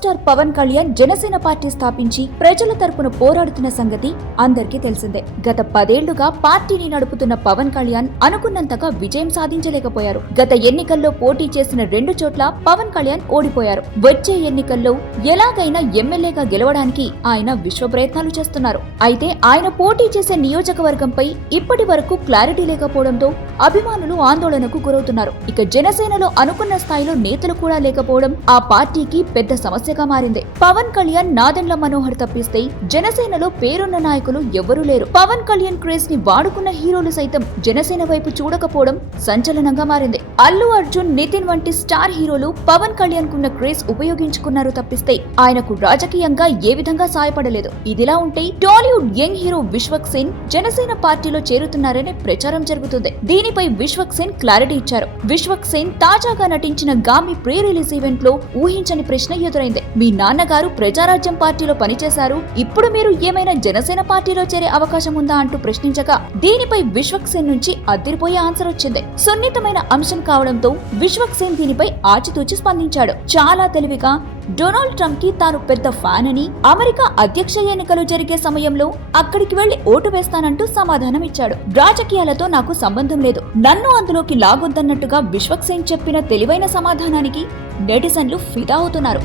Star Pawan Kalyan Janasena party స్థాపించి ప్రజల తరపున పోరాడుతున్న సంగతి అందరికీ తెలిసిందే. గత పదేళ్ళుగా పార్టీని నడుపుతున్న పవన్ కళ్యాణ్ అనుకున్నంతగా విజయం సాధించలేకపోయారు. గత ఎన్నికల్లో పోటీ చేసిన రెండు చోట్ల పవన్ కళ్యాణ్ ఓడిపోయారు. వచ్చే ఎన్నికల్లో ఎలాగైనా ఎమ్మెల్యేగా గెలవడానికి ఆయన విశ్వ ప్రయత్నాలు చేస్తున్నారు. అయితే ఆయన పోటీ చేసే నియోజకవర్గంపై ఇప్పటి వరకు క్లారిటీ లేకపోవడంతో అభిమానులు ఆందోళనకు గురవుతున్నారు. ఇక జనసేనలో అనుకున్న స్థాయిలో నేతలు కూడా లేకపోవడం ఆ పార్టీకి పెద్ద సమస్యగా మారింది. పవన్ కళ్యాణ్ నాదెండ్ల మనోహర్ తప్పిస్తే జనసేనలో పేరున్న నాయకులు ఎవరూ లేరు. పవన్ కళ్యాణ్ క్రేజ్ని వాడుకున్న హీరోలు సైతం జనసేన వైపు చూడకపోవడం సంచలనంగా మారింది. అల్లు అర్జున్ నితిన్ వంటి స్టార్ హీరోలు పవన్ కళ్యాణ్ కున్న క్రేజ్ ఉపయోగించుకున్నారు తప్పిస్తే ఆయనకు రాజకీయంగా ఏ విధంగా సాయపడలేదు. ఇదిలా ఉంటే టాలీవుడ్ యంగ్ హీరో విశ్వక్ సేన్ జనసేన పార్టీలో చేరుతున్నారనే ప్రచారం జరుగుతుంది. దీని దీనిపై విశ్వక్ సేన్ క్లారిటీ ఇచ్చారు. విశ్వక్ సేన్ తాజాగా నటించిన గామి ప్రీ రిలీజ్ ఈవెంట్లో ఊహించని ప్రశ్న ఎదురైంది. మీ నాన్నగారు ప్రజారాజ్యం పార్టీలో పనిచేశారు. ఇప్పుడు మీరు ఏమైనా జనసేన పార్టీలో చేరే అవకాశం ఉందా అంటూ ప్రశ్నించగా దీనిపై విశ్వక్ సేన్ నుంచి అద్దరిపోయే ఆన్సర్ వచ్చింది. సున్నితమైన అంశం కావడంతో విశ్వక్ సేన్ దీనిపై ఆచితూచి స్పందించాడు. చాలా తెలివిగా డొనాల్డ్ ట్రంప్కి తాను పెద్ద ఫ్యాన్ అని అమెరికా అధ్యక్ష ఎన్నికలు జరిగే సమయంలో అక్కడికి వెళ్ళి ఓటు వేస్తానంటూ సమాధానం ఇచ్చాడు. రాజకీయాలతో నాకు సంబంధం లేదు. నన్ను అందులోకి లాగొద్దన్నట్టుగా విశ్వక్ చెప్పిన తెలివైన సమాధానానికి నెటిజన్లు ఫిదా అవుతున్నారు.